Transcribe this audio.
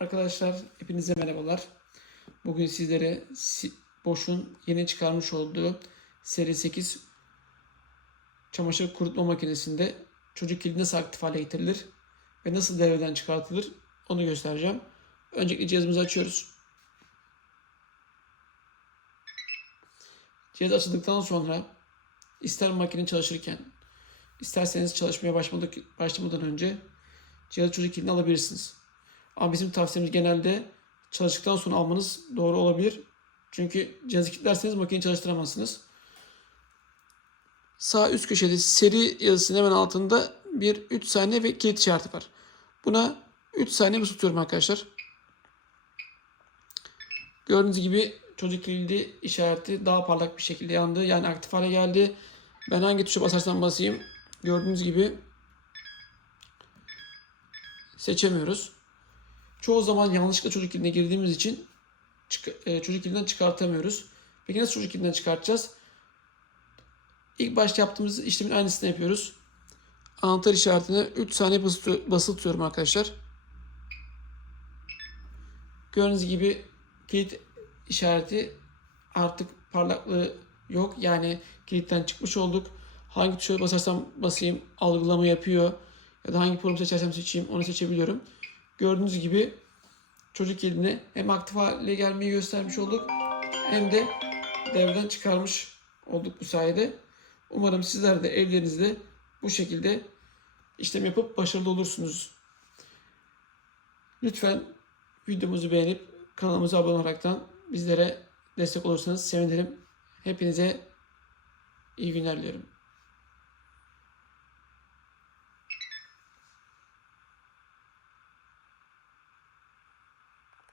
Arkadaşlar hepinize merhabalar. Bugün sizlere Si- Bosch'un yeni çıkarmış olduğu seri 8 çamaşır kurutma makinesinde çocuk kilidi nasıl aktif hale getirilir ve nasıl devreden çıkartılır onu göstereceğim. Öncelikle cihazımızı açıyoruz. Cihaz açıldıktan sonra ister makine çalışırken isterseniz çalışmaya başlamadan önce cihaz çocuk kilidini alabilirsiniz. Ama bizim tavsiyemiz genelde çalıştıktan sonra almanız doğru olabilir. Çünkü cihazı kilitlerseniz makineyi çalıştıramazsınız. Sağ üst köşede seri yazısının hemen altında bir 3 saniye ve kilit işareti var. Buna 3 saniye tutuyorum arkadaşlar. Gördüğünüz gibi çocuk kilidi işareti daha parlak bir şekilde yandı. Yani aktif hale geldi. Ben hangi tuşa basarsam basayım. Gördüğünüz gibi seçemiyoruz. Çoğu zaman yanlışlıkla çocuk kilidine girdiğimiz için e, çocuk kilidinden çıkartamıyoruz. Peki nasıl çocuk kilidinden çıkartacağız? İlk başta yaptığımız işlemin aynısını yapıyoruz. Anahtar işaretine 3 saniye basılı tutuyorum arkadaşlar. Gördüğünüz gibi kilit işareti artık parlaklığı yok. Yani kilitten çıkmış olduk. Hangi tuşa basarsam basayım algılama yapıyor. Ya da hangi programı seçersem seçeyim onu seçebiliyorum. Gördüğünüz gibi çocuk kilidini hem aktif hale gelmeyi göstermiş olduk hem de devreden çıkarmış olduk bu sayede. Umarım sizler de evlerinizde bu şekilde işlem yapıp başarılı olursunuz. Lütfen videomuzu beğenip kanalımıza abone olaraktan bizlere destek olursanız sevinirim. Hepinize iyi günler diliyorum.